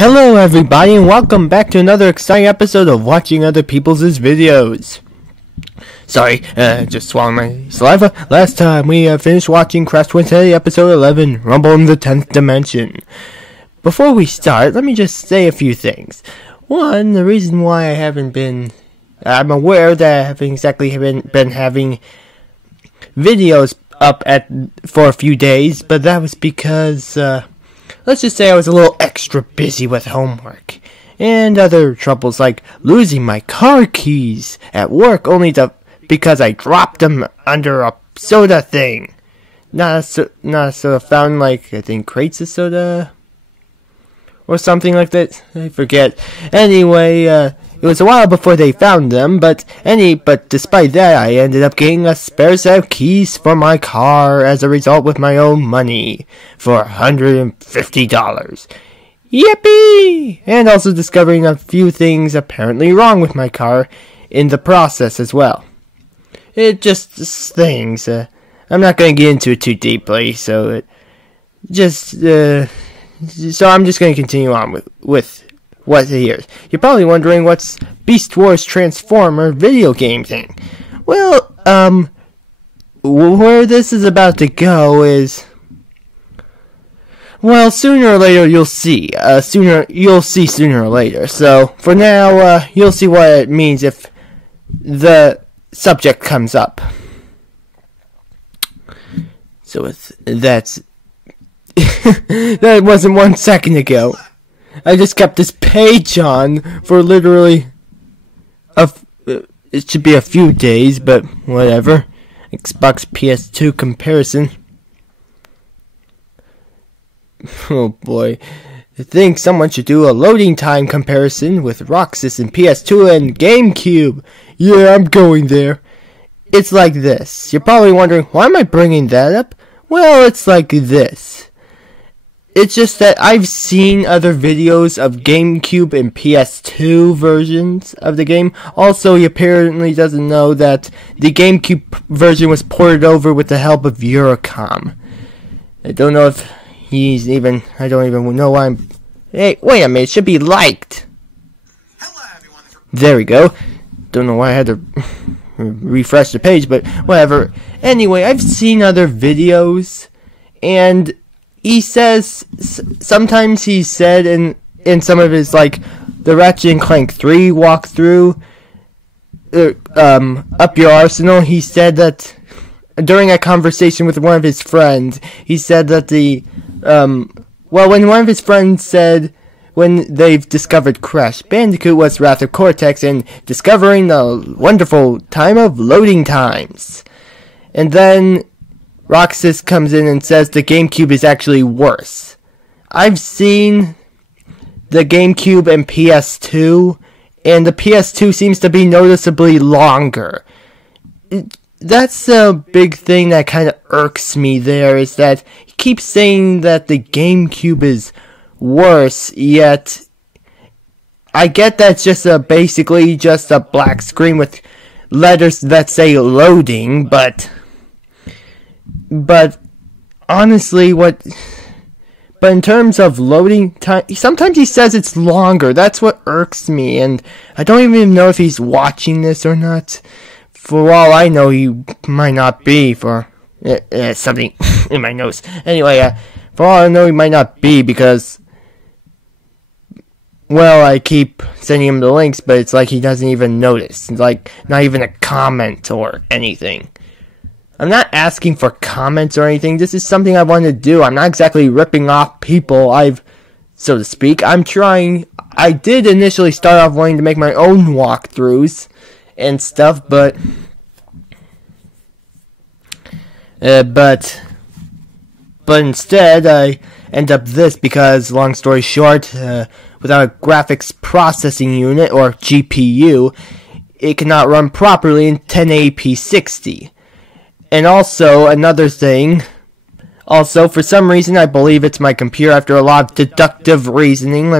Hello everybody and welcome back to another exciting episode of watching other people's videos. Sorry, just swallowing my saliva. Last time we finished watching Crash Twinsanity episode 11, Rumble in the 10th Dimension. Before we start, let me just say a few things. One, the reason why I'm aware that I haven't exactly been having videos up for a few days, but that was because, let's just say I was a little extra busy with homework and other troubles like losing my car keys at work because I dropped them under a soda thing. Not a soda fountain, like I think crates of soda or something like that. I forget. Anyway, it was a while before they found them, but despite that, I ended up getting a spare set of keys for my car as a result with my own money for $150. Yippee! And also discovering a few things apparently wrong with my car in the process as well. It just things. I'm not going to get into it too deeply, so I'm just going to continue on with what here. You're probably wondering what's Beast Wars Transformer video game thing. Well, where this is about to go is, well, sooner or later you'll see. Sooner or later. So for now, you'll see what it means if the subject comes up. So that's that wasn't 1 second ago. I just kept this page on for literally it should be a few days, but whatever. Xbox PS2 comparison. Oh boy. I think someone should do a loading time comparison with Roxas and PS2 and GameCube. Yeah, I'm going there. It's like this. You're probably wondering, why am I bringing that up? Well, it's like this. It's just that I've seen other videos of GameCube and PS2 versions of the game. Also, he apparently doesn't know that the GameCube version was ported over with the help of Eurocom. I don't know if I don't even know why I'm... Hey, wait a minute, it should be liked. Hello, everyone. There we go. Don't know why I had to refresh the page, but whatever. Anyway, I've seen other videos, and he says, sometimes he said in some of his, like, the Ratchet and Clank 3 walkthrough, Up Your Arsenal, he said that, during a conversation with one of his friends, he said that when one of his friends said, when they've discovered Crash Bandicoot was Wrath of Cortex and discovering the wonderful time of loading times. And then Roxas comes in and says the GameCube is actually worse. I've seen the GameCube and PS2, and the PS2 seems to be noticeably longer. That's a big thing that kind of irks me there, is that he keeps saying that the GameCube is worse, yet I get that's just basically just a black screen with letters that say loading, but honestly, but in terms of loading time, sometimes he says it's longer. That's what irks me, and I don't even know if he's watching this or not. For all I know, he might not be, for something in my nose. Anyway, for all I know, he might not be, because, well, I keep sending him the links, but it's like he doesn't even notice. It's like, not even a comment or anything. I'm not asking for comments or anything. This is something I want to do. I'm not exactly ripping off people, so to speak. I'm trying. I did initially start off wanting to make my own walkthroughs and stuff, but instead I end up this because, long story short, without a graphics processing unit or GPU, it cannot run properly in 1080p 60. And also, another thing, for some reason, I believe it's my computer after a lot of deductive reasoning,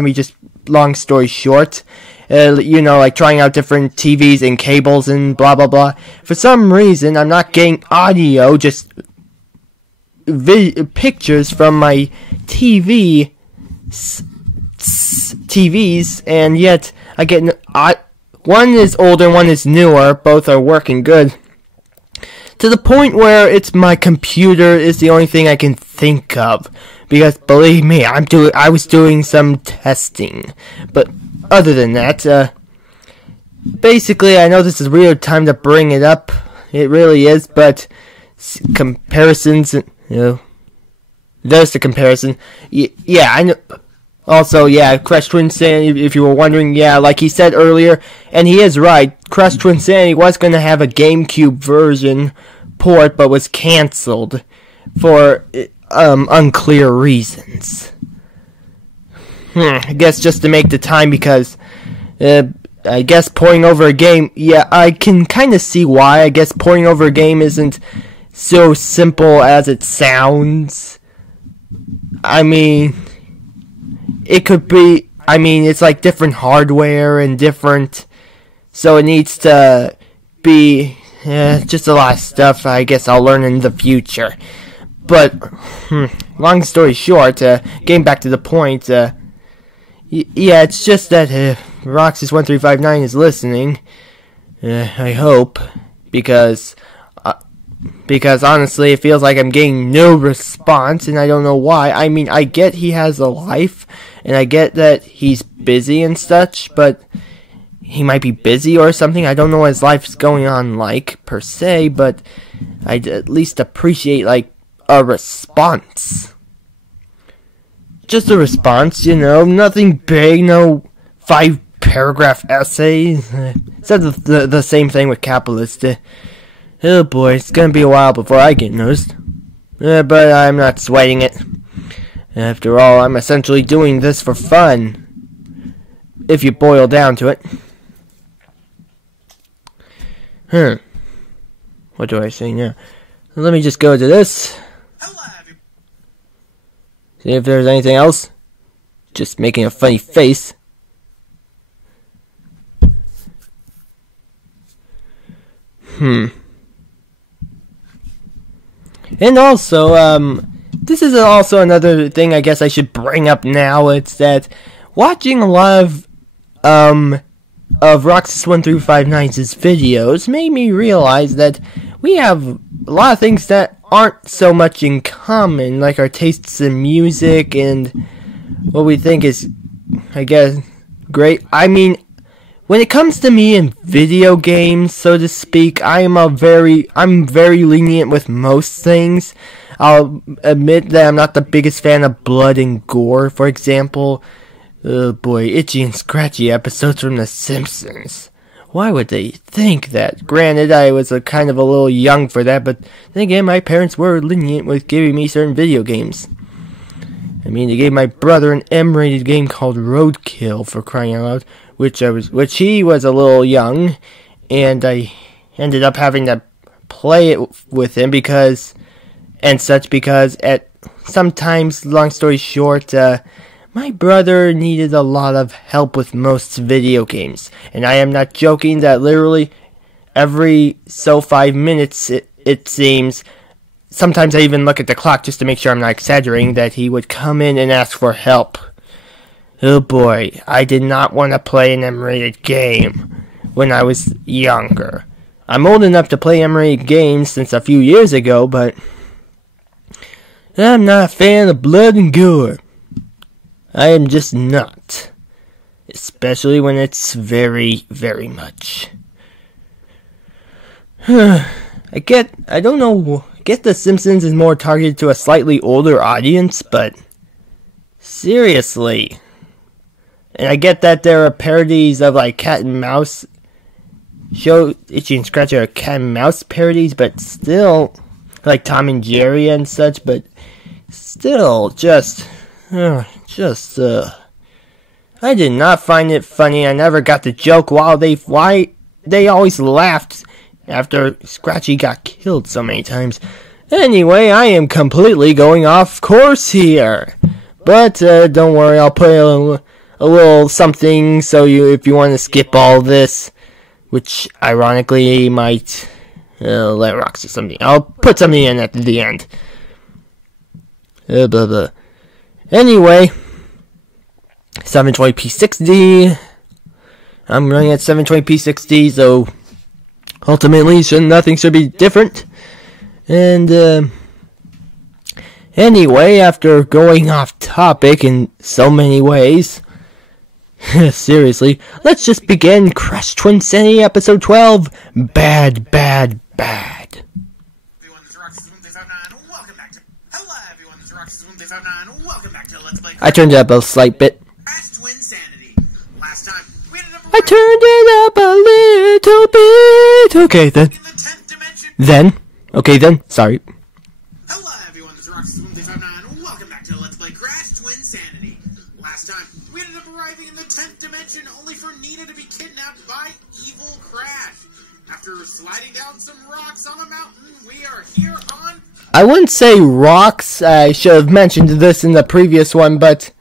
long story short, like trying out different TVs and cables and blah blah blah. For some reason, I'm not getting audio, just pictures from my TV TVs, and yet one is older, one is newer. Both are working good. To the point where it's my computer is the only thing I can think of. Because believe me, I was doing some testing. But other than that, basically, I know this is a weird time to bring it up. It really is, but comparisons, there's the comparison. Yeah, I know. Also, yeah, Crash Twinsanity, if you were wondering, yeah, like he said earlier, and he is right, Crash Twinsanity was going to have a GameCube version port, but was cancelled for unclear reasons. I guess just to make the time, because I guess porting over a game, yeah, I can kind of see why. I guess porting over a game isn't so simple as it sounds. I mean, it could be, it's like different hardware and different, so it needs to be just a lot of stuff I guess I'll learn in the future. But, long story short, getting back to the point, yeah, it's just that Roxas1359 is listening, I hope, because honestly, it feels like I'm getting no response, and I don't know why. I get he has a life, and I get that he's busy and such, but he might be busy or something. I don't know what his life's going on like, per se, but I'd at least appreciate, like, a response. Just a response, nothing big, no 5-paragraph essays. Said the same thing with Capitalist. Oh boy, it's gonna be a while before I get noticed. But I'm not sweating it. After all, I'm essentially doing this for fun, if you boil down to it. What do I say now? Let me just go to this. See if there's anything else. Just making a funny face. And also, this is also another thing I guess I should bring up now. It's that watching a lot of Roxas1359's videos made me realize that we have a lot of things that aren't so much in common, like our tastes in music and what we think is, I guess, great. When it comes to me in video games, so to speak, I'm very lenient with most things. I'll admit that I'm not the biggest fan of blood and gore, for example. Oh boy, itchy and scratchy episodes from The Simpsons. Why would they think that? Granted, I was kind of a little young for that, but then again, my parents were lenient with giving me certain video games. They gave my brother an M-rated game called Roadkill, for crying out loud, which he was a little young, and I ended up having to play it with him because sometimes, long story short, my brother needed a lot of help with most video games, and I am not joking that literally every 5 minutes, it seems, sometimes I even look at the clock just to make sure I'm not exaggerating, that he would come in and ask for help. Oh boy, I did not want to play an M-rated game when I was younger. I'm old enough to play M-rated games since a few years ago, but I'm not a fan of blood and gore. I am just not. Especially when it's very, very much. I get The Simpsons is more targeted to a slightly older audience, but seriously. And I get that there are parodies of like cat and mouse Itchy and Scratchy are cat and mouse parodies, but still, like Tom and Jerry and such, but still, I did not find it funny. I never got the joke why they always laughed after Scratchy got killed so many times. Anyway, I am completely going off course here. But don't worry, I'll put a little something so if you want to skip all this, which ironically might let Roxy something. I'll put something in at the end. Blah blah. Anyway, 720p 60. I'm running at 720p 60, so ultimately nothing should be different. And anyway, after going off topic in so many ways, seriously, let's just begin Crash Twinsanity episode 12, Bad, Bad, Bad. I turned it up a slight bit. I turned it up a little bit. Okay then. Okay then. Sorry. Hello everyone, this is Roxy1359. Welcome back to Let's Play Crash Twinsanity. Last time, we ended up arriving in the 10th dimension only for Nina to be kidnapped by evil Crash. After sliding down some rocks on a mountain, we are here on... I wouldn't say rocks. I should have mentioned this in the previous one, but...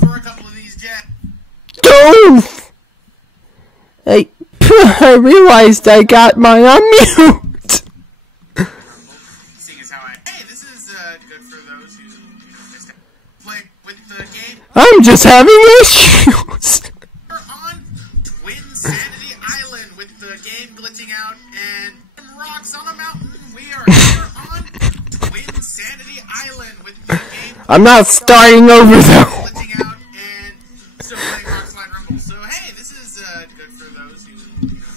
For a couple of these Doof! I realized I got mine on mute. Seeing as how hey, this is good for those who missed out. Play with the game. I'm just having issues. We're on Twinsanity Island with the game glitching out and rocks on a mountain. We are here on Twinsanity Island with the game. I'm not starting over though. Glitching out and still playing Rock Slide Rumble. So hey, this is good for those who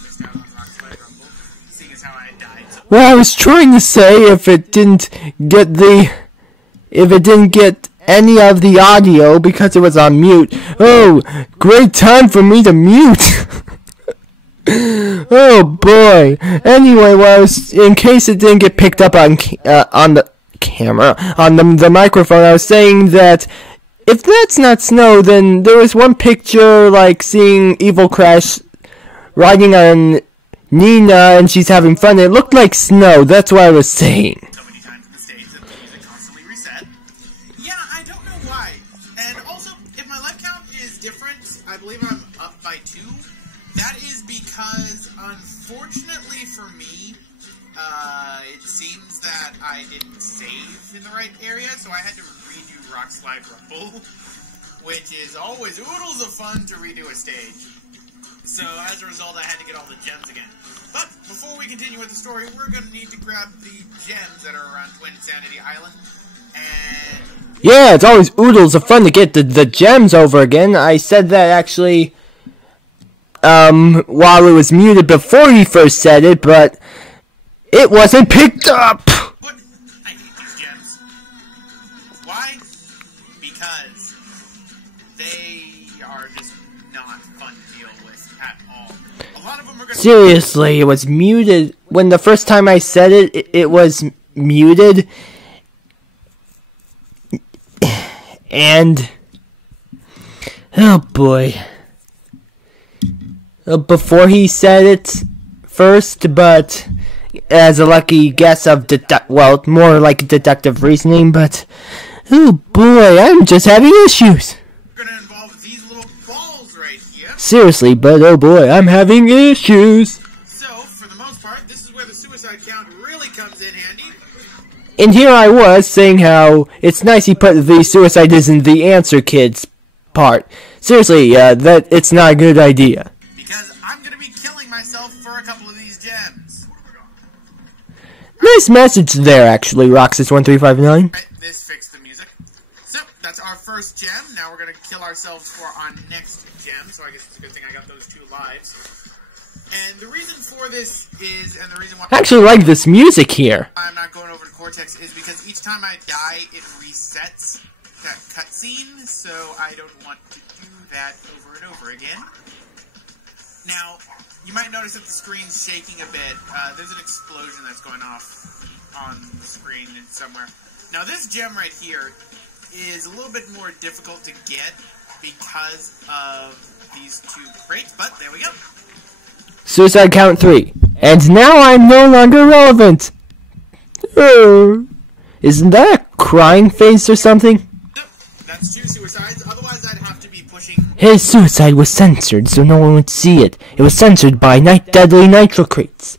missed out on Rock Slide Rumble. Seeing as how I died. So Well, I was trying to say if it didn't get any of the audio because it was on mute. Oh, great time for me to mute. Oh boy. Anyway, in case it didn't get picked up on the camera, on the microphone, I was saying that if that's not snow, then there was one picture like seeing Evil Crash riding on Nina and she's having fun. It looked like snow. That's what I was saying. so many times in the stage that the music constantly reset. Yeah, I don't know why. And also, if my life count is different, I believe I'm up by 2. That is because, unfortunately for me, it seems that I didn't save in the right area, so I had to redo Rock Slide Rumble, which is always oodles of fun to redo a stage. So, as a result, I had to get all the gems again. But, before we continue with the story, we're going to need to grab the gems that are around Twinsanity Island, and Yeah, it's always oodles of fun to get the gems over again. I said that actually while it was muted before he first said it, but it wasn't picked up. But I hate these gems. Why? Because they are just not fun to deal with at all. A lot of them are gonna Seriously, it was muted. When the first time I said it, it was muted. And oh boy. Before he said it first, but as a lucky guess of more like deductive reasoning, but oh boy, I'm just having issues. gonna involve these little balls right here. Seriously, but oh boy, I'm having issues. So, for the most part, this is where the suicide count really comes in handy. And here I was saying how it's nice he put the suicide isn't the answer kids part. Seriously, that it's not a good idea. Because I'm gonna be killing myself for a couple of these gems. Nice message there, actually, Roxas1359. Right, this fixed the music. So, that's our first gem. Now we're gonna kill ourselves for our next gem. So I guess it's a good thing I got those 2 lives. And the reason for this is, and the reason why I actually like this music here. I'm not going over to Cortex is because each time I die, it resets that cutscene, so I don't want to do that over and over again. Now, you might notice that the screen's shaking a bit. There's an explosion that's going off on the screen somewhere. Now, this gem right here is a little bit more difficult to get because of these 2 crates, but there we go. Suicide count 3. And now I'm no longer relevant. Isn't that a crying face or something? Yep, that's 2 suicides, otherwise I'd have to be pushing... His suicide was censored so no one would see it. It was censored by deadly nitro crates.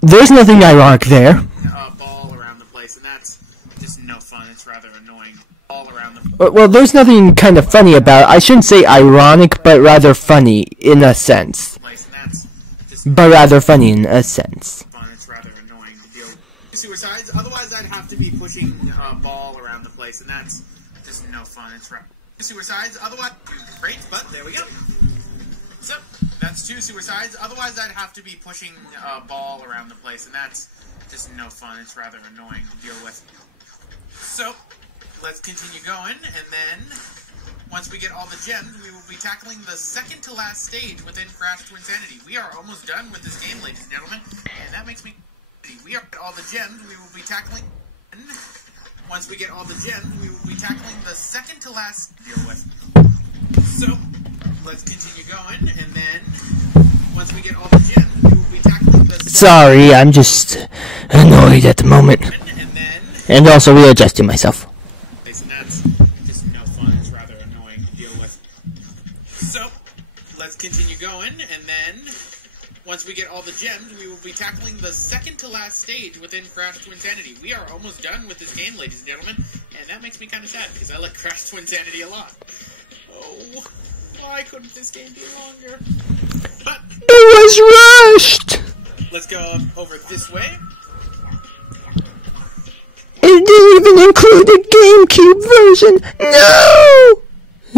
There's nothing ironic there. A ball around the place, and that's just no fun. It's rather annoying. All around the... Well, there's nothing kind of funny about it. I shouldn't say ironic, but rather funny in a sense. place, and that's just But rather funny in a sense. fun. It's rather annoying to deal with. Suicides, otherwise I'd have to be pushing a ball around the place, and that's just no fun. It's rather... Suicides, otherwise... Great, but there we go. So, that's 2 suicides, otherwise I'd have to be pushing a ball around the place, and that's just no fun. It's rather annoying to deal with. So, let's continue going, and then... Once we get all the gems, we will be tackling the second to last stage within Crash Twinsanity. We are almost done with this game, ladies and gentlemen, and that makes me... We are all the gems, we will be tackling... Once we get all the gems, we will be tackling the second to last deal with. So, let's continue going, and then... Once we get all the gems, we will be tackling the... Sorry, I'm just annoyed at the moment. And then... And also readjusting myself. And that's just no fun. It's rather annoying to deal with. So, let's continue going, and then, once we get all the gems, we will be tackling the second to last stage within Crash Twinsanity. We are almost done with this game, ladies and gentlemen, and that makes me kind of sad, because I like Crash Twinsanity a lot. Oh, why couldn't this game be longer? But it was rushed! Let's go over this way. It didn't even include the GameCube version! No!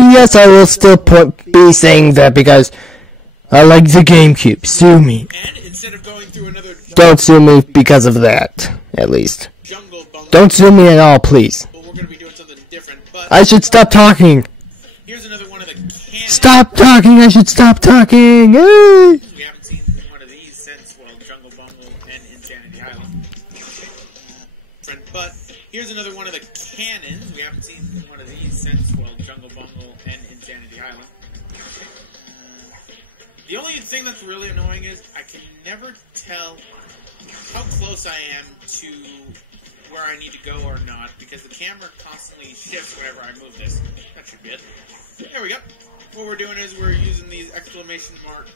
Yes, I will still be saying that because I like the GameCube. Sue me. And instead of going through another... Don't sue me because of that, at least. Jungle bungle. Don't sue me at all, please. Well, we're going to be doing something different, but... I should stop talking. Here's another one of the cannons. Stop talking, I should stop talking. We haven't seen one of these since, well, Jungle Bungle and Insanity Island. But here's another one of the cannons. We haven't seen one of these since, well, Jungle Bungle and Insanity Island. The only thing that's really annoying is I can never tell how close I am to where I need to go or not, because the camera constantly shifts whenever I move this. That should be it. There we go. What we're doing is we're using these exclamation mark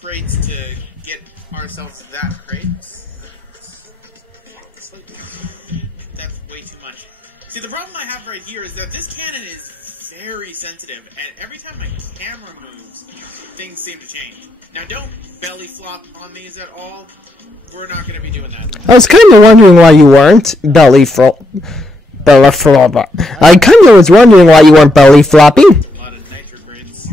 crates to get ourselves that crate. That's way too much. See, the problem I have right here is that this cannon is very sensitive, and every time my camera moves, things seem to change. Now, don't belly flop on these at all. We're not going to be doing that. I was kind of wondering why you weren't belly flop. I kind of was wondering why you weren't belly flopping. A lot of nitro grades.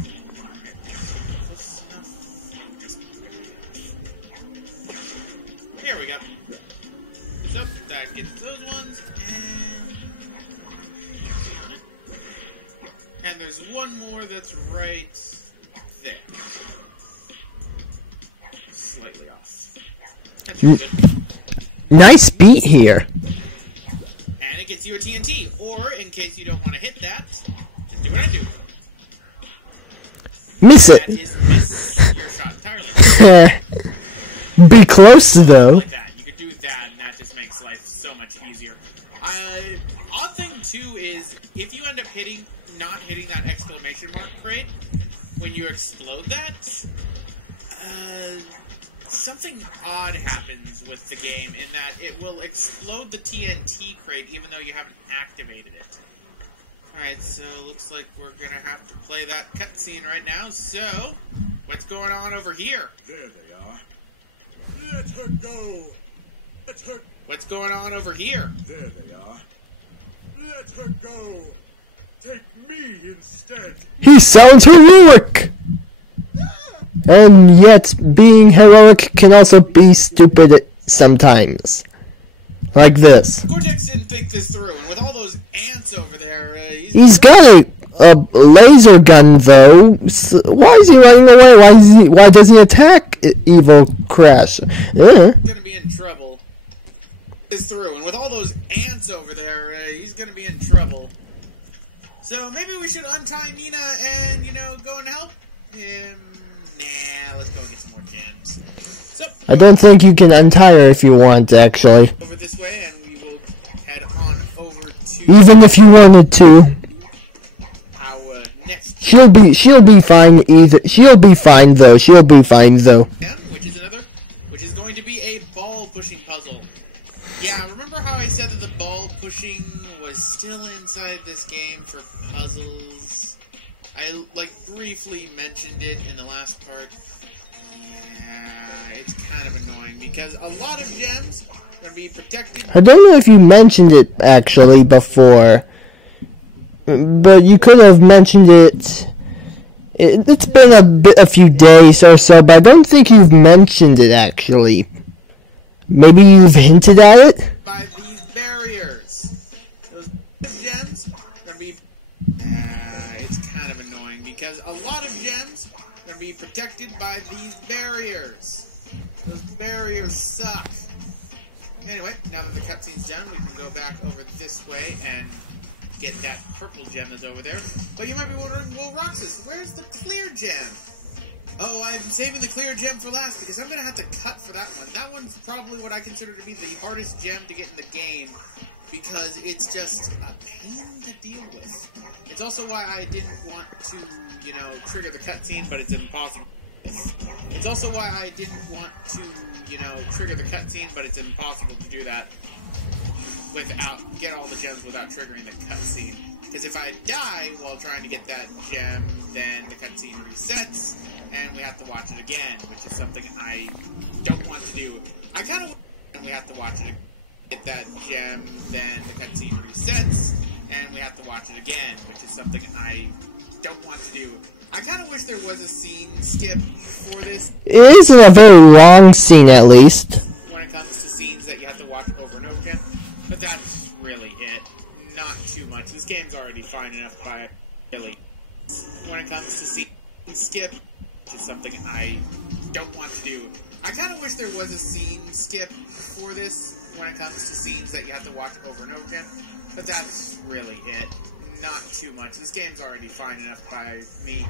Here we go. So, that gets those ones, and there's one more that's right there. Slightly off. That's really good. Nice beat here. And it gets you a TNT, or in case you don't want to hit that, just do what I do. Miss it. That is miss your shot entirely. Be close though. Like that. You could do that, and that just makes life so much easier. Odd thing too is if you end up not hitting that exclamation mark crate when you explode that, something odd happens with the game in that it will explode the TNT crate even though you haven't activated it. Alright, so looks like we're gonna have to play that cutscene right now. So, what's going on over here? There they are. Let her go. Let her... What's going on over here? There they are. Let her go. Take me instead. He sounds heroic! And yet, being heroic can also be stupid sometimes. Like this. Cortex didn't think this through, and with all those ants over there, He's got a laser gun, though. So why is he running away? Why doesn't he attack Evil Crash? He's gonna be in trouble. This through, and with all those ants over there, he's gonna be in trouble. So maybe we should untie Nina and, go and help him. Nah, let's go and get some more gems. So, I don't think you can untie her if you want, actually. over this way, and we will head on over to Even if you wanted to. our next She'll be fine either. She'll be fine though. gem, which is going to be a ball pushing puzzle. Yeah, remember how I said that the ball pushing was still inside this game for puzzles? I, briefly mentioned it in the last part. Yeah, it's kind of annoying because a lot of gems are going to be protected. I don't know if you mentioned it actually before, but you could have mentioned it. It's been a few days or so, but I don't think you've mentioned it actually. Maybe you've hinted at it? By these barriers. Those gems are going to be... it's kind of annoying because a lot of gems are going to be protected by these barriers. Those barriers suck. Anyway, now that the cutscene's done, we can go back over this way and get that purple gem that's over there. But you might be wondering, well, Roxas, where's the clear gem? Oh, I'm saving the clear gem for last because I'm going to have to cut for that one. That one's probably what I consider to be the hardest gem to get in the game. because it's just a pain to deal with. It's also why I didn't want to, you know, trigger the cutscene, but it's impossible. It's also why I didn't want to, you know, trigger the cutscene, but it's impossible to do that get all the gems without triggering the cutscene. Because if I die while trying to get that gem, then the cutscene resets, and we have to watch it again, which is something I don't want to do. I kind of and we have to watch it, get that gem, then the cutscene resets, and we have to watch it again, which is something I don't want to do. I kind of wish there was a scene skip for this. It isn't a very long scene, at least. When it comes to scenes that you have to watch over and over again. But that's really it. Not too much. This game's already fine enough by really. When it comes to scene skip, which is something I don't want to do. I kind of wish there was a scene skip for this when it comes to scenes that you have to watch over and over again. But that's really it. Not too much. This game's already fine enough by me.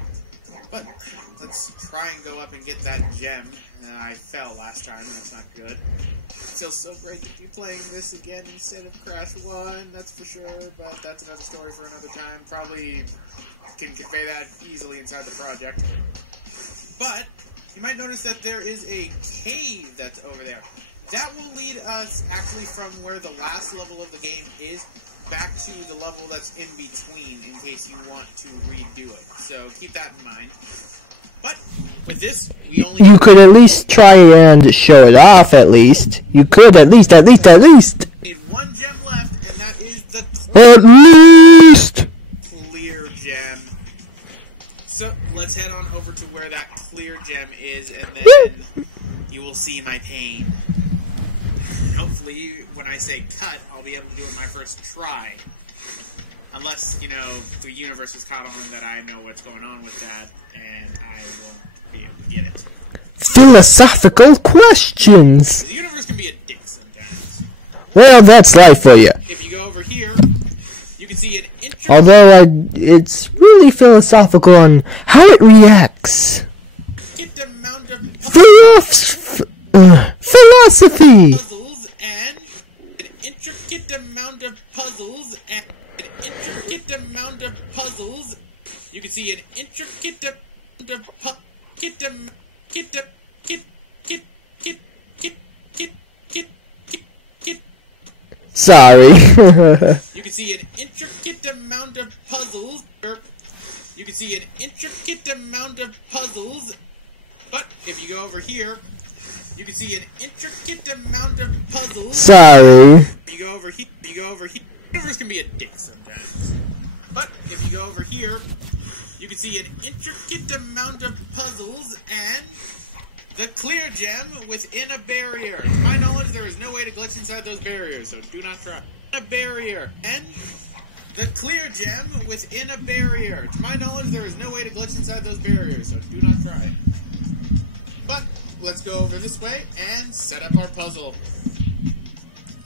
But let's try and go up and get that gem. I fell last time, and that's not good. It feels so great to be playing this again instead of Crash 1, that's for sure. But that's another story for another time. Probably can convey that easily inside the project. But you might notice that there is a cave that's over there. That will lead us actually from where the last level of the game is back to the level that's in between in case you want to redo it. So keep that in mind. But with this, we only... You could at least try and show it off, at least. You could at least. Need one gem left, and that is the... At least! Clear gem. So let's head on over to where that clear gem is, and then you will see my pain. Hopefully, when I say cut, I'll be able to do it my first try. Unless, you know, the universe has caught on that I know what's going on with that, and I won't be able to get it. Philosophical questions! The universe can be a dick sometimes. Well, that's life for you. If you go over here, you can see an interesting... Although, it's really philosophical on how it reacts. amount of philosophy! Puzzles and an intricate amount of puzzles and an intricate amount of puzzles. You can see an intricate amount of Sorry. You can see an intricate amount of puzzles. You can see an intricate amount of puzzles. But if you go over here, you can see an intricate amount of puzzles. Sorry. You go over here. The universe can be a dick sometimes. But if you go over here, you can see an intricate amount of puzzles and the clear gem within a barrier. To my knowledge, there is no way to glitch inside those barriers, so do not try. A barrier and the clear gem within a barrier. To my knowledge, there is no way to glitch inside those barriers, so do not try. But let's go over this way and set up our puzzle.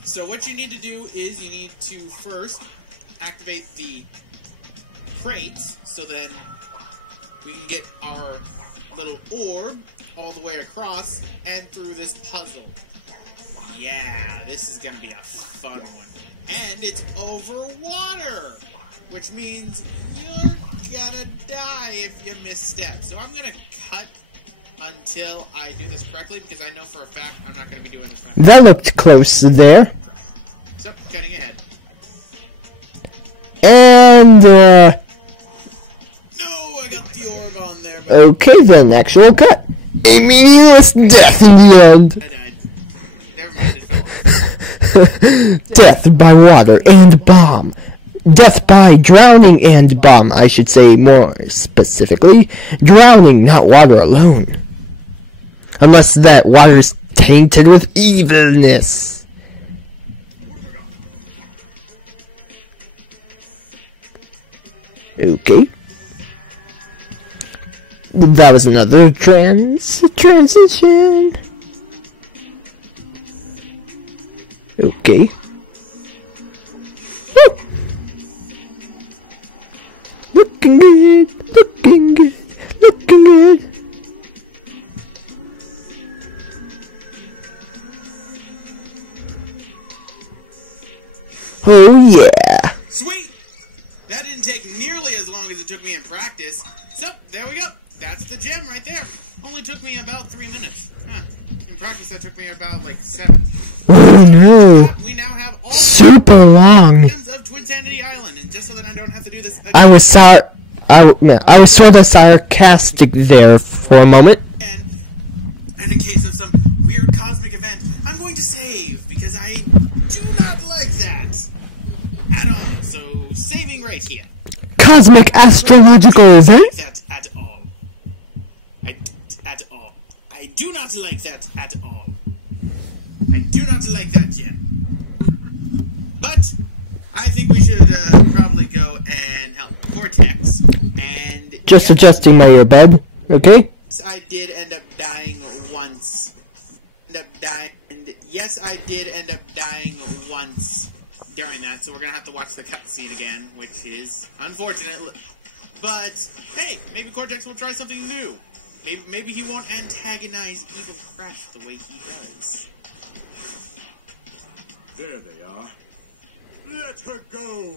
So what you need to do is you need to first activate the crates, so then we can get our little orb all the way across and through this puzzle. Yeah, this is going to be a fun one. And it's over water, which means you're gonna die if you misstep. So I'm going to cut until I do this correctly, because I know for a fact I'm not going to be doing this right. That looked close there. So, cutting ahead. And, No, I got the orb on there. But okay then, actual cut. A meaningless death in the end. I died. Never mind, it fell. Death by water and bomb. Death by drowning and bomb, I should say more specifically. Drowning, not water alone. Unless that water is tainted with evilness. Okay. That was another transition. Okay. Woo! Looking good, looking good, looking good. Oh yeah. Sweet! That didn't take nearly as long as it took me in practice. So, there we go. That's the gem right there. Only took me about 3 minutes. Huh. In practice, that took me about, like, 7. Oh no. We now have all Super long. gems of Twinsanity Island. And just so that I don't have to do this again, I was sort of sarcastic there for a moment. and in case of some weird cosmic event, I'm going to save, because I do not like that at all. So, saving right here. Cosmic astrological event? That at all. At all. I do not like that at all. I do not like that yet. But I think we should probably go and help Cortex. And Just adjusting my earbud, okay? I did end up dying once. And yes, I did end up dying once during that, so we're gonna have to watch the cutscene again, which is unfortunate. But hey, maybe Cortex will try something new. Maybe he won't antagonize Evil Crash the way he does. There they are. Let her go.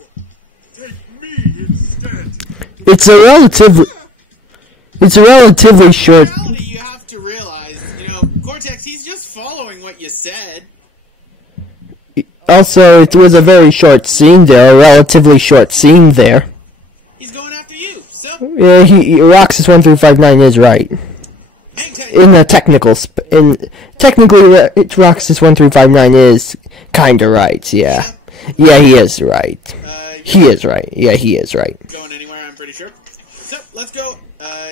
Take me instead. It's a relatively short. In reality, you have to realize, Cortex, he's just following what you said. Also, it was a very short scene there, a relatively short scene there. He's going after you, so... Yeah, Roxas 1359 is right. In the technically, Roxas 1359 is kinda right, yeah. Yeah, he is right. He is right. Yeah, he is right. Going anywhere, I'm pretty sure. So, let's go.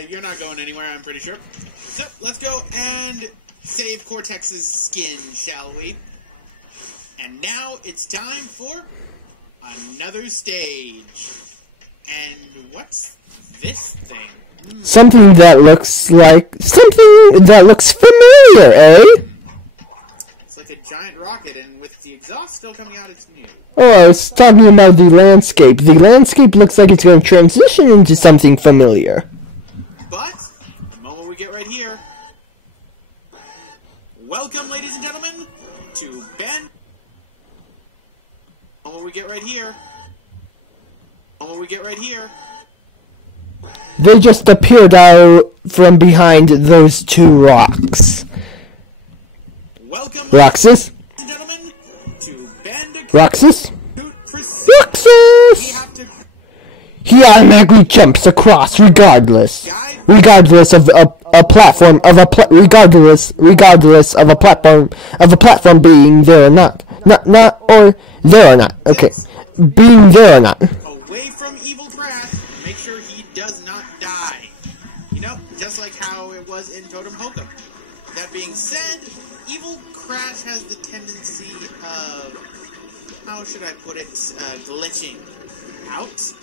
You're not going anywhere, I'm pretty sure. So, let's go and save Cortex's skin, shall we? And now it's time for another stage. And what's this thing? Something that looks familiar, eh? It's like a giant rocket, and with the exhaust still coming out, it's new. Oh, I was talking about the landscape. The landscape looks like it's going to transition into something familiar. But, the moment we get right here, welcome, ladies and gentlemen, to Ben. The moment we get right here, They just appeared out from behind those two rocks. welcome, Roxas? ladies and gentlemen, to Ben. Roxas? We Roxas! have to He automatically jumps across regardless of a platform regardless of a platform being there or not. Not or there or not. Okay. Being there or not. away from Evil Crash, make sure he does not die. Just like how it was in Totem Hokum. That being said, Evil Crash has the tendency of, how should I put it, glitching out.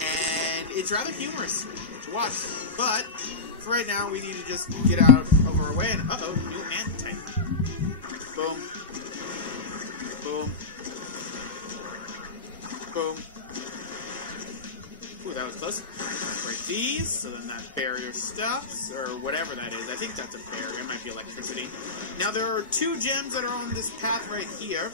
And it's rather humorous to watch. But, for right now, we need to just get out of our way and, new ant type. Boom. Boom. Boom. Ooh, that was close. Break these, so then that barrier stops, or whatever that is. I think that's a barrier, it might be electricity. Now, there are 2 gems that are on this path right here.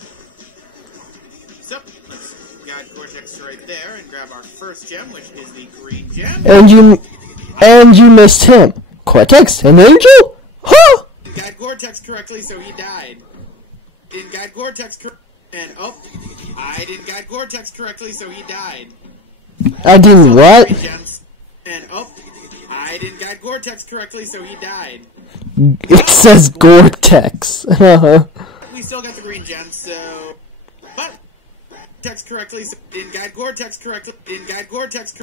So, let's guide Cortex right there and grab our first gem, which is the green gem. And you missed him. Cortex, an angel? Huh? Didn't guide Cortex correctly, so he died. Didn't guide Cortex I didn't guide Cortex correctly, so he died. I didn't what? And I didn't guide Cortex correctly, so he died. It says Gore-Tex. We still got the green gem, so... But... Cortex correctly, so didn't guide Gore-Tex correctly. Didn't guide Gore-Tex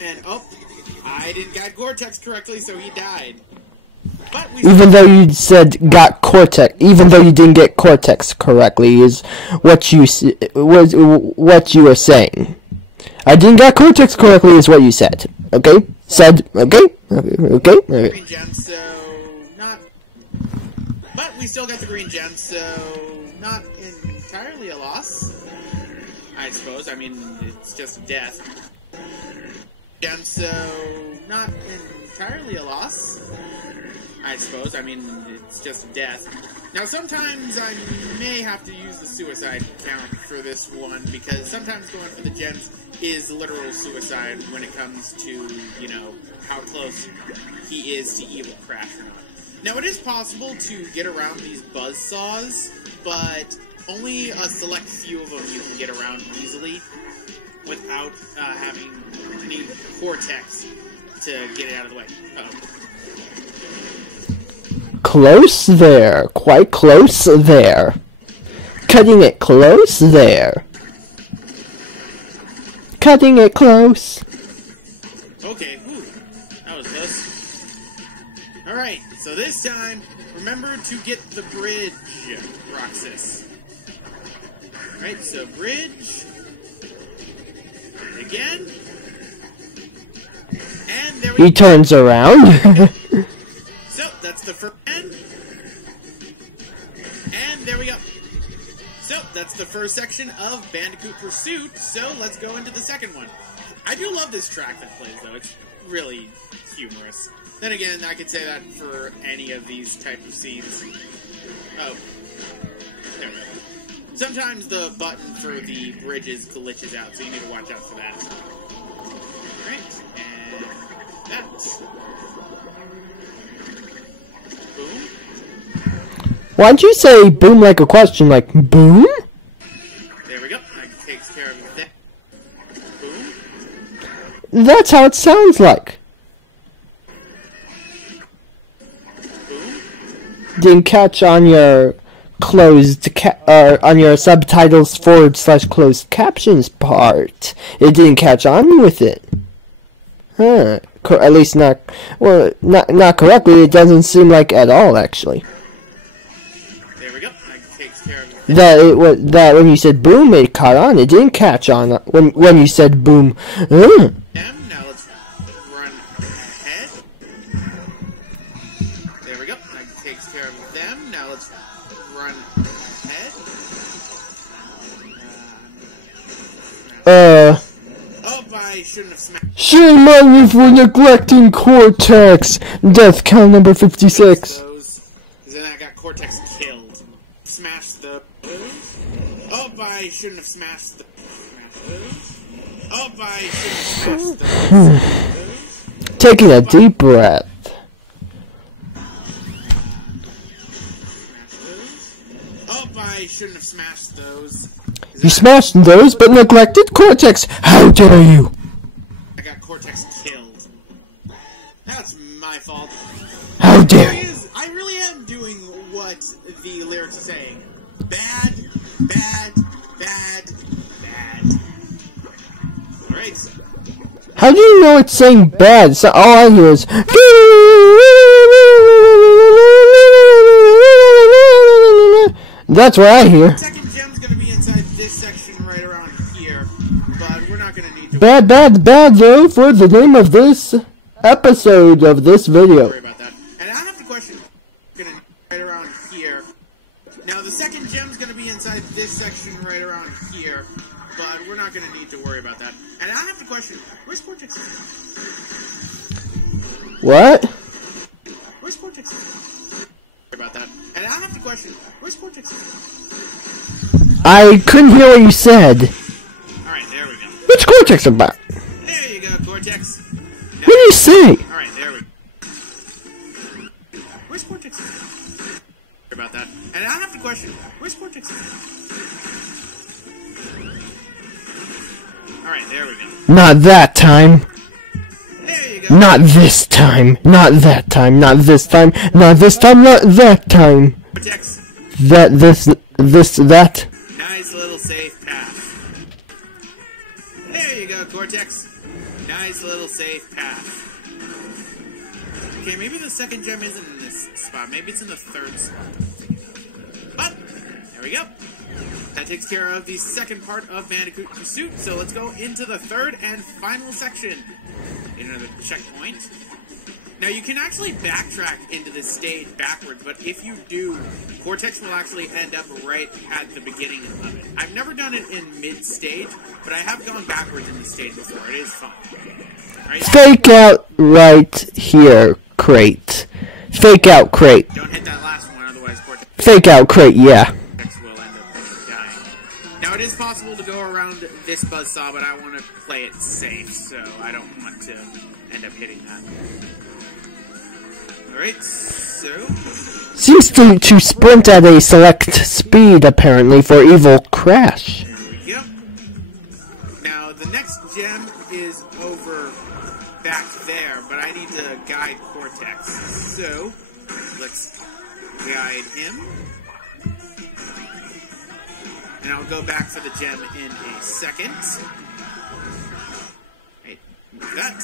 and I didn't guide Gore-Tex correctly, so he died. But we even though you said got Cortex, even though you didn't get Cortex correctly, is what you were saying. I didn't get Cortex correctly, is what you said. Okay, said okay. Green gem, so not. But we still got the green gem, so not entirely a loss. I suppose. I mean, it's just death. Gem, so not entirely a loss, I suppose. I mean, it's just death. Now, sometimes I may have to use the suicide count for this one, because sometimes going for the gems is literal suicide when it comes to, you know, how close he is to Evil Crash or not. Now, it is possible to get around these buzzsaws, but only a select few of them you can get around easily without having any Cortex to get it out of the way. Uh-oh. Close there. Quite close there. Cutting it close there. Cutting it close. Okay, whew. That was close. Alright, so this time, remember to get the bridge, Roxas. Alright, so bridge. Again. And there we go. He turns around. So, that's the first end. And there we go. So, that's the first section of Bandicoot Pursuit, so let's go into the second one. I do love this track that plays, though. It's really humorous. Then again, I could say that for any of these type of scenes. Oh. There we go. Sometimes the button for the bridges glitches out, so you need to watch out for that. Alright, and that. Boom. Why'd you say boom like a question? Like, boom? There we go. That takes care of that. Boom. That's how it sounds like. Boom. Didn't catch on your closed on your subtitles / closed captions part. It didn't catch on with it. Huh. At least not, well, not correctly. It doesn't seem like at all, actually. There we go. That takes care of That when you said boom, it caught on. It didn't catch on when you said boom. Now let's run ahead. There we go. That takes care of them. Now let's run ahead. Oh, I shouldn't have smashed. Shame on you for neglecting Cortex. Death count number 56. Those. Then I got Cortex killed. Smash the. Oh, I shouldn't have smashed the. Oh, I shouldn't have smashed the. Taking a deep breath. Oh, I shouldn't have smashed those. You smashed those, but neglected Cortex. How dare you? I got Cortex killed. That's my fault. How dare you? I really am doing what the lyrics are saying. Bad, bad, bad, bad. Alright. How do you know it's saying bad? So all I hear is. That's what I hear. Second gem's gonna be inside this section right around here, but we're not gonna need to. Bad, though, for the name of this episode of this video. Worry about that. And I have to question. Gonna right around here. Now the second gem's gonna be inside this section right around here, but we're not gonna need to worry about that. And I have to question. Where's Cortex? What? Where's Cortex? About that. And I have to question. Where's Cortex? I couldn't hear what you said. Alright, there we go. What's Cortex about? There you go, Cortex. What do you say? Alright, there we go. Where's Cortex? About that. And I have to question. Where's Cortex? Alright, there we go. Not that time. There you go. Not this time. Not that time. Not this time. Not this time. Not that time. Cortex. That. Nice little safe path. There you go, Cortex. Nice little safe path. Okay, maybe the second gem isn't in this spot. Maybe it's in the third spot. But, there we go. That takes care of the second part of Bandicoot Pursuit. So let's go into the third and final section. Another checkpoint. Now you can actually backtrack into this stage backwards, but if you do, Cortex will actually end up right at the beginning of it. I've never done it in mid-stage, but I have gone backwards in the stage before. It is fun. Fake out right here, crate. Fake out crate. Don't hit that last one, otherwise Cortex Fake out crate, yeah. will end up dying. Now, it is possible to go around this buzzsaw, but I want to play it safe, so I don't want to end up hitting that. Alright, so... Seems to sprint at a select speed, apparently, for Evil Crash. There we go. Now, the next gem is over back there, but I need to guide Cortex. So, let's guide him. And I'll go back for the gem in a second. Hey, move that.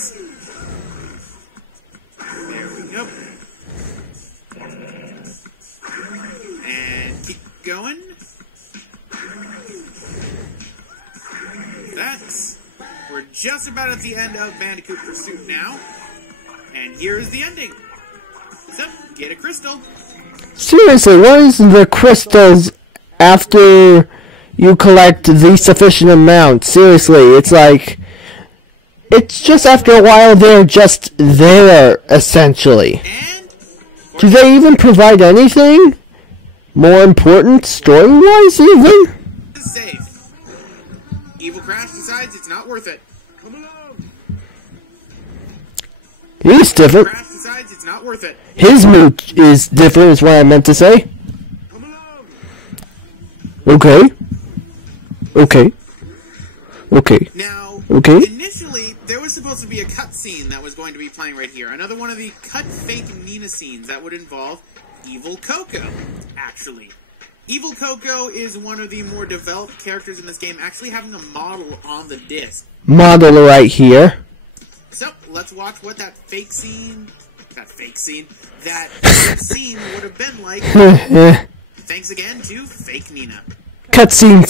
There we go. And keep going. That's... We're just about at the end of Bandicoot Pursuit now. And here's the ending. So, get a crystal. Seriously, what is the crystals after you collect the sufficient amount? Seriously, it's like... It's just after a while they're just there, essentially. And... Do they even provide anything more important, story-wise, even? Safe. Evil Crash decides it's not worth it. Come along. He's different. Crash decides it's not worth it. His mood is different, is what I meant to say. Come along. Okay. Okay. Okay. Now, Okay. initially, there was supposed to be a cutscene that was going to be playing right here. Another one of the cut fake Nina scenes that would involve Evil Coco, actually. Evil Coco is one of the more developed characters in this game, actually having a model on the disc. Model right here. So, let's watch what that scene would have been like. Thanks again to Fake Nina. Cutscene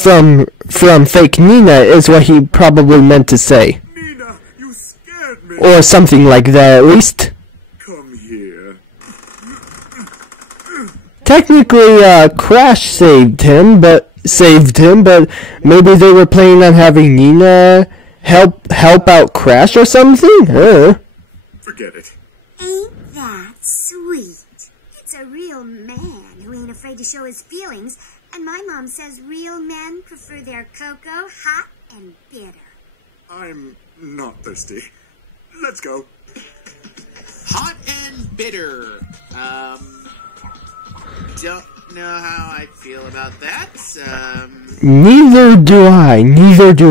from Fake Nina is what he probably meant to say. Nina, you scared me. Or something like that, at least. Come here. Technically, Crash saved him, but maybe they were planning on having Nina help out Crash or something? Forget it. Ain't that sweet? It's a real man who ain't afraid to show his feelings, and my mom says real men prefer their cocoa hot and bitter. I'm not thirsty. Let's go. Hot and bitter. Don't know how I feel about that. Neither do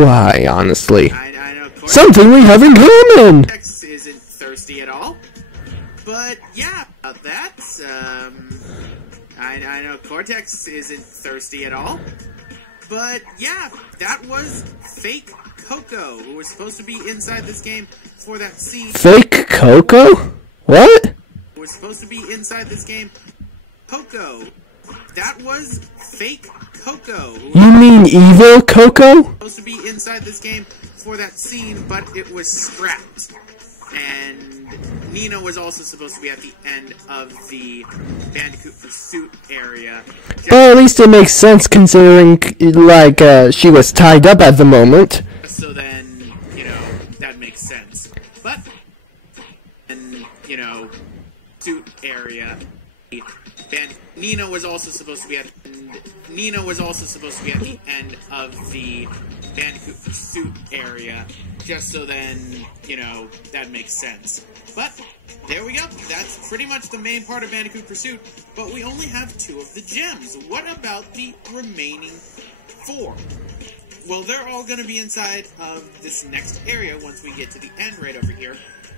I, honestly. I know Cortex, Something we have in common! Cortex isn't thirsty at all. But yeah, about that. I know Cortex isn't thirsty at all. But yeah, that was Fake Coco, who was supposed to be inside this game for that scene. Fake Coco? What? Who was supposed to be inside this game. Coco. That was Fake Coco. You mean Evil Coco? Supposed to be inside this game for that scene, but it was scrapped. And Nina was also supposed to be at the end of the Bandicoot Pursuit area. Well, at least it makes sense considering, like, she was tied up at the moment. So then, that makes sense. But, and, suit area, Nina was also supposed to be at the end of the Bandicoot Pursuit area, just so then, that makes sense. But, there we go. That's pretty much the main part of Bandicoot Pursuit, but we only have 2 of the gems. What about the remaining 4? Well, they're all going to be inside of this next area once we get to the end right over here.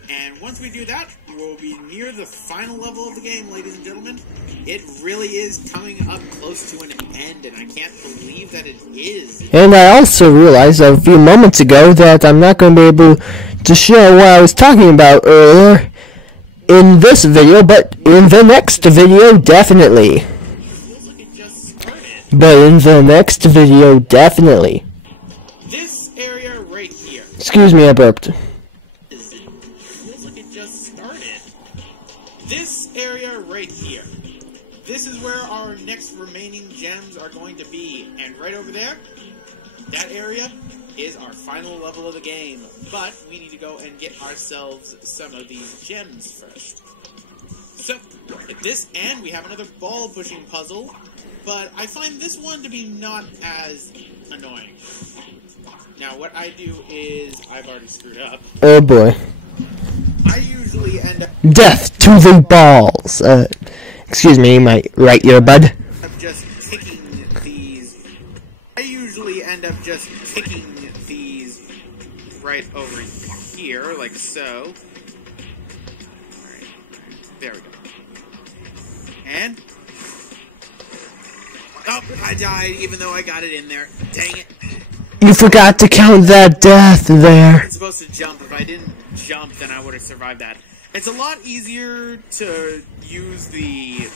And once we do that, we'll be near the final level of the game, ladies and gentlemen. It really is coming up close to an end, and I can't believe that it is. And I also realized a few moments ago that I'm not going to be able to show what I was talking about earlier in this video, but in the next video, definitely. Feels like it just started. But in the next video, definitely. This area right here. Excuse me, I burped. Feels like it just started. This area right here. This is where our next remaining gems are going to be. And right over there, that area is our final level of the game. But we need to go and get ourselves some of these gems first. So, at this end, we have another ball pushing puzzle, but I find this one to be not as annoying. Now, what I do is, I've already screwed up. Oh boy. I usually end up... Death to the balls! Excuse me, my right earbud. I'm just kicking these... I usually end up just kicking these right over here, like so. Alright, there we go. And... oh, I died even though I got it in there. Dang it. You forgot to count that death there. I'm supposed to jump. If I didn't jump, then I would have survived that. It's a lot easier to use the,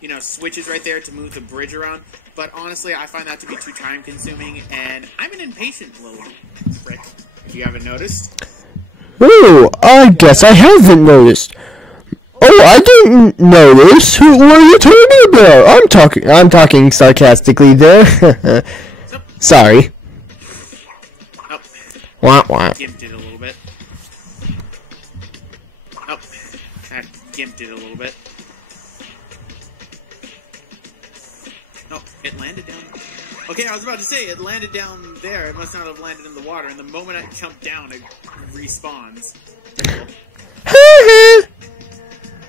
you know, switches right there to move the bridge around. But honestly, I find that to be too time consuming, and I'm an impatient little prick, if you haven't noticed. Ooh, I guess I haven't noticed. Oh, I didn't notice. What are you talking about? I'm talking sarcastically there. Sorry. Oh. Wah wah. Gimped it a little bit. Oh. I gimped it a little bit. Oh, it landed down. Okay, I was about to say, it landed down there. It must not have landed in the water. And the moment I jump down, it respawns.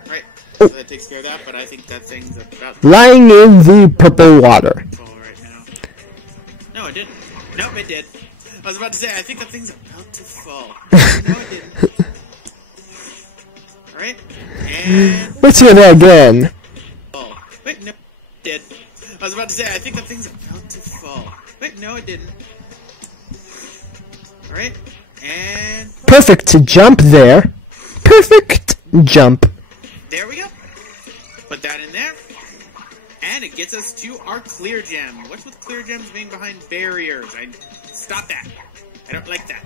Right. So that takes care of that, but I think that thing's about Lying in the purple water. fall right now. No, it didn't. Nope, it did. I was about to say, I think that thing's about to fall. No, it didn't. Alright. And... let's hear that again. fall. Wait, no, it did. I was about to say, I think that thing's about to fall. Wait, no, it didn't. Alright. And... Perfect jump there. Perfect jump. there we go. Put that in there. And it gets us to our clear gem. What's with clear gems being behind barriers? Stop that. I don't like that.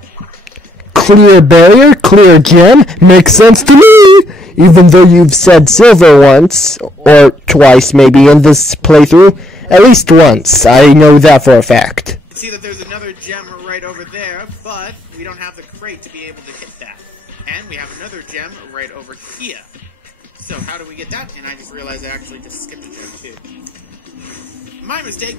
Clear barrier, clear gem, makes sense to me! Even though you've said silver once, or twice maybe in this playthrough, at least once, I know that for a fact. You can see that there's another gem right over there, but we don't have the crate to be able to hit that. And we have another gem right over here. So how do we get that? And I just realized I actually just skipped a gem too. My mistake.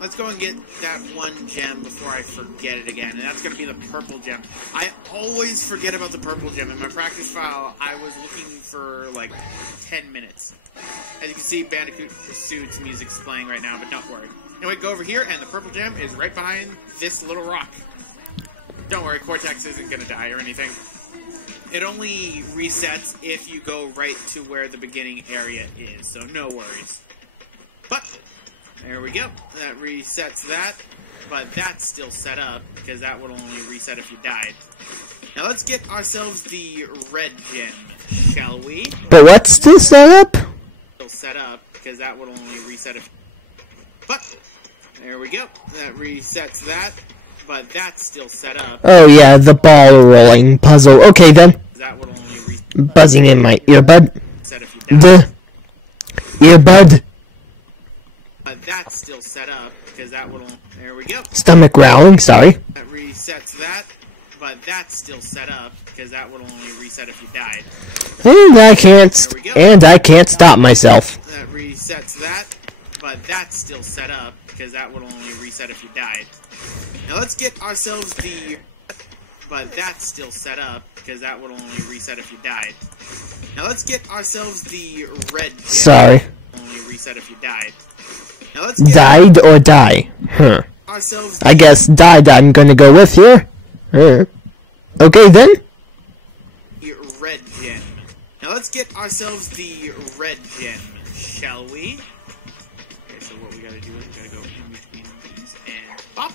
Let's go and get that one gem before I forget it again. And that's going to be the purple gem. I always forget about the purple gem. In my practice file, I was looking for like 10 minutes. As you can see, Bandicoot Pursuit's music's playing right now, but don't worry. Anyway, go over here, and the purple gem is right behind this little rock. Don't worry, Cortex isn't going to die or anything. It only resets if you go right to where the beginning area is, so no worries. But, there we go. That resets that, but that's still set up, because that would only reset if you died. Now let's get ourselves the red gem, shall we? But what's still set up? Still set up, because that would only reset if... but, there we go. That resets that, but that's still set up. Oh yeah, the ball rolling puzzle. Okay then. That would only reset Buzzing in my earbud. if you died. The earbud. That's still set up, because that would only... there we go. Stomach growling, sorry. That resets that, but that's still set up, because that would only reset if you died. And I can't stop myself. That resets that, but that's still set up, because that would only reset if you died. Now let's get ourselves the... but that's still set up, because that would only reset if you died. Now let's get ourselves the red gem. Sorry. Only reset if you died. Now let's get Died or die? Huh. ourselves I guess died I'm gonna go with here. Okay then. the red gem. Now let's get ourselves the red gem, shall we? Okay, so what we gotta do is we gotta go in between these and pop.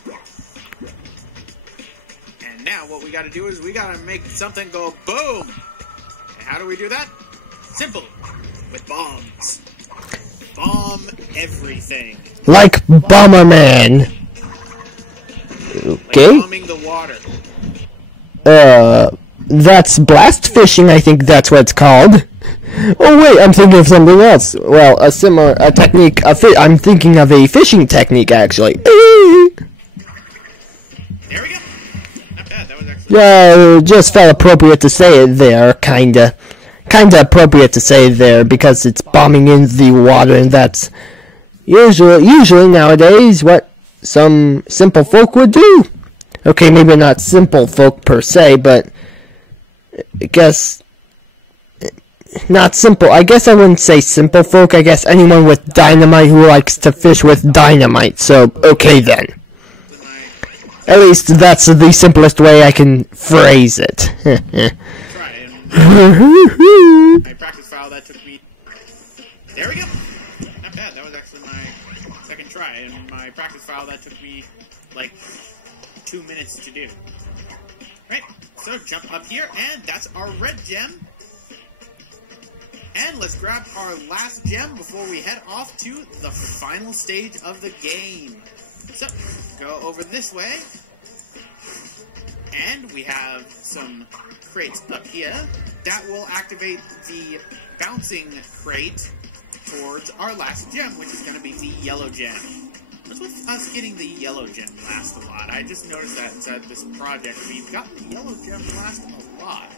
And now what we gotta do is we gotta make something go boom. And how do we do that? Simple. With bombs. Bomb everything. Like Bomberman. Okay. Like bombing the water. That's blast fishing, I think that's what it's called. Oh wait, I'm thinking of something else. Well, a similar technique. I'm thinking of a fishing technique, actually. There we go. Yeah, it just felt appropriate to say it there, kinda appropriate to say it there because it's bombing in the water, and that's usually nowadays what some simple folk would do. Okay, maybe not simple folk per se, but I guess not simple. I guess I wouldn't say simple folk. I guess anyone with dynamite who likes to fish with dynamite. So, okay then. At least that's the simplest way I can phrase it. My practice file that took me. There we go. Not bad. That was actually my second try, and my practice file that took me like 2 minutes to do. Right. So jump up here, and that's our red gem. And let's grab our last gem before we head off to the final stage of the game. So, go over this way. And we have some crates up here. That will activate the bouncing crate towards our last gem, which is going to be the yellow gem. What's with us getting the yellow gem last a lot? I just noticed that inside this project, we've gotten the yellow gem last a lot.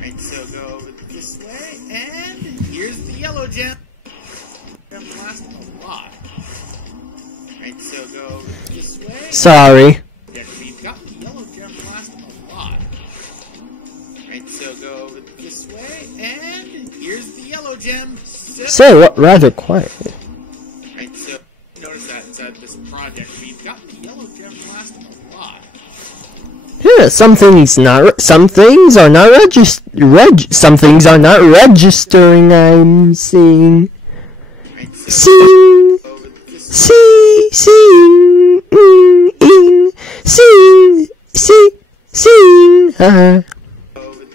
Right, so go over this way, and here's the yellow gem. Last a lot. Right, so go over this way. Sorry. We've got the yellow gem last a lot. Right, so go over this way, and here's the yellow gem. Say what? Rather quiet. Right, so notice that inside this project, we've got the yellow gem last a lot. Yeah, some things are not registering. I'm seeing. Seeing. Over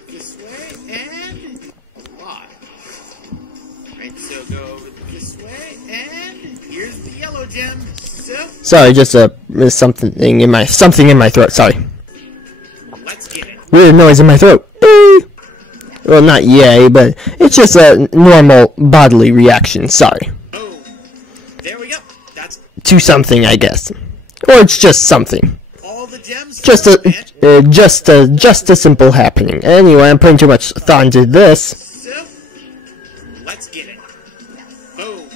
this way and a lot. Right, so go over this way and here's the yellow gem. So Sorry, just something in my throat. Sorry. Let's get it. Weird noise in my throat. Well, not yay, but it's just a normal bodily reaction. Sorry. Oh, there we go. That's To something, I guess, or it's just something. all the gems. Just a simple happening. Anyway, I'm putting too much thought into this. So let's get it. Boom.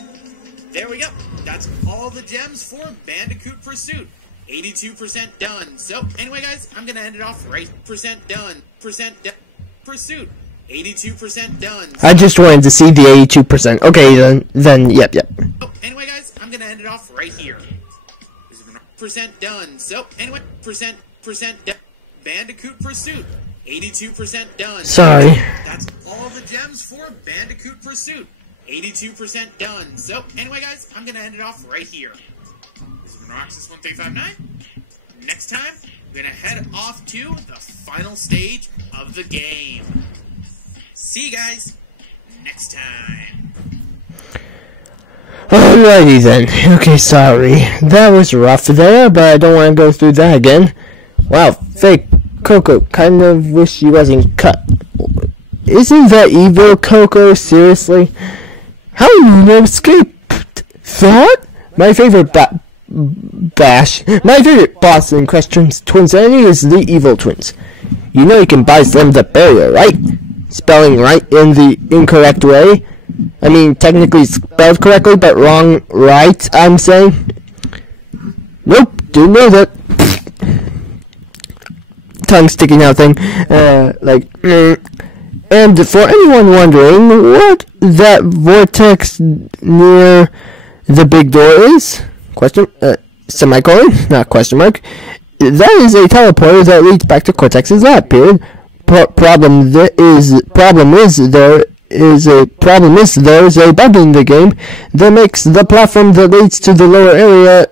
There we go. That's all the gems for Bandicoot Pursuit. 82% done. So anyway, guys, I'm gonna end it off right. Percent done. Pursuit. 82% done. I just wanted to see the 82%. Okay, then, yep. Oh, anyway, guys, I'm gonna end it off right here. Percent done. So anyway, percent done. Bandicoot Pursuit. 82% done. Sorry. That's all the gems for Bandicoot Pursuit. 82% done. So anyway, guys, I'm gonna end it off right here. This is Roxas 1359. Next time, we're gonna head off to the final stage of the game. See you guys next time. Alrighty then. Okay, sorry. That was rough there, but I don't want to go through that again. Wow, fake Coco. Kind of wish she wasn't cut. Isn't that evil, Coco? Seriously? How did you escape that? My favorite My favorite boss in Question's Twinsanity is the evil twins. You know you can buy them the barrier, right? Spelling right in the incorrect way. I mean, technically spelled correctly, but wrong, right, I'm saying. Nope, didn't know that. Tongue sticking out thing. And for anyone wondering what that vortex near the big door is, semicolon, not question mark, that is a teleporter that leads back to Cortex's lab, period. Problem is there's a bug in the game that makes the platform that leads to the lower area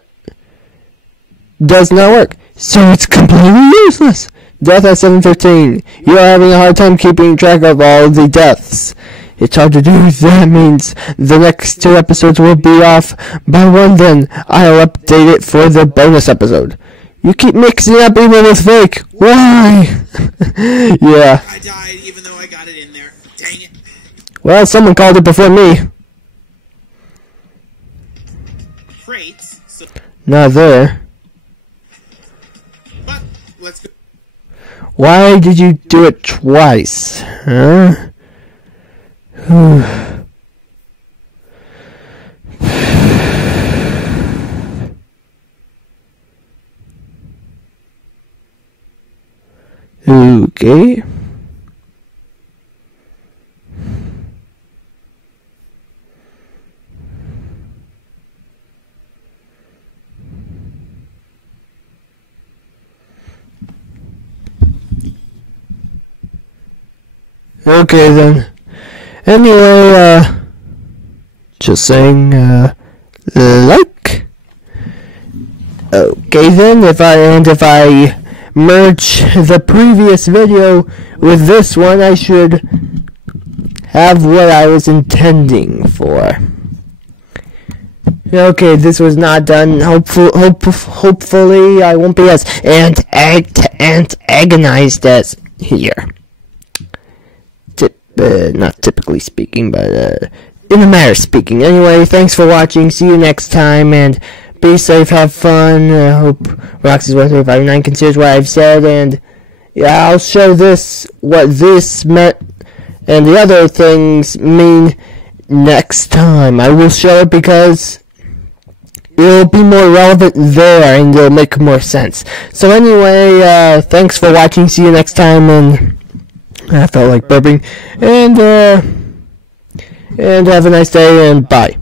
does not work. So it's completely useless. Death at 7:15. You are having a hard time keeping track of all the deaths. It's hard to do. That means the next 2 episodes will be off by 1, then I'll update it for the bonus episode. You keep mixing up even with fake. Why? Yeah. I died even though I got it in there. Dang it. Well, someone called it before me. Crates. So, Not there. but let's go. Why did you do it twice? Huh? Okay. Okay then. Anyway, just saying, like. Okay then, if I merge the previous video with this one, I should have what I was intending for. Okay, this was not done. Hopefully I won't be as agonized as here. Not typically speaking, but in a matter of speaking. Anyway, thanks for watching. See you next time, and be safe, have fun. I hope Roxy's1359 considers what I've said, and yeah, I'll show what this meant and the other things mean next time. I will show it because it'll be more relevant there, and it'll make more sense. So anyway, thanks for watching. See you next time, and I felt like burping, and have a nice day, and bye.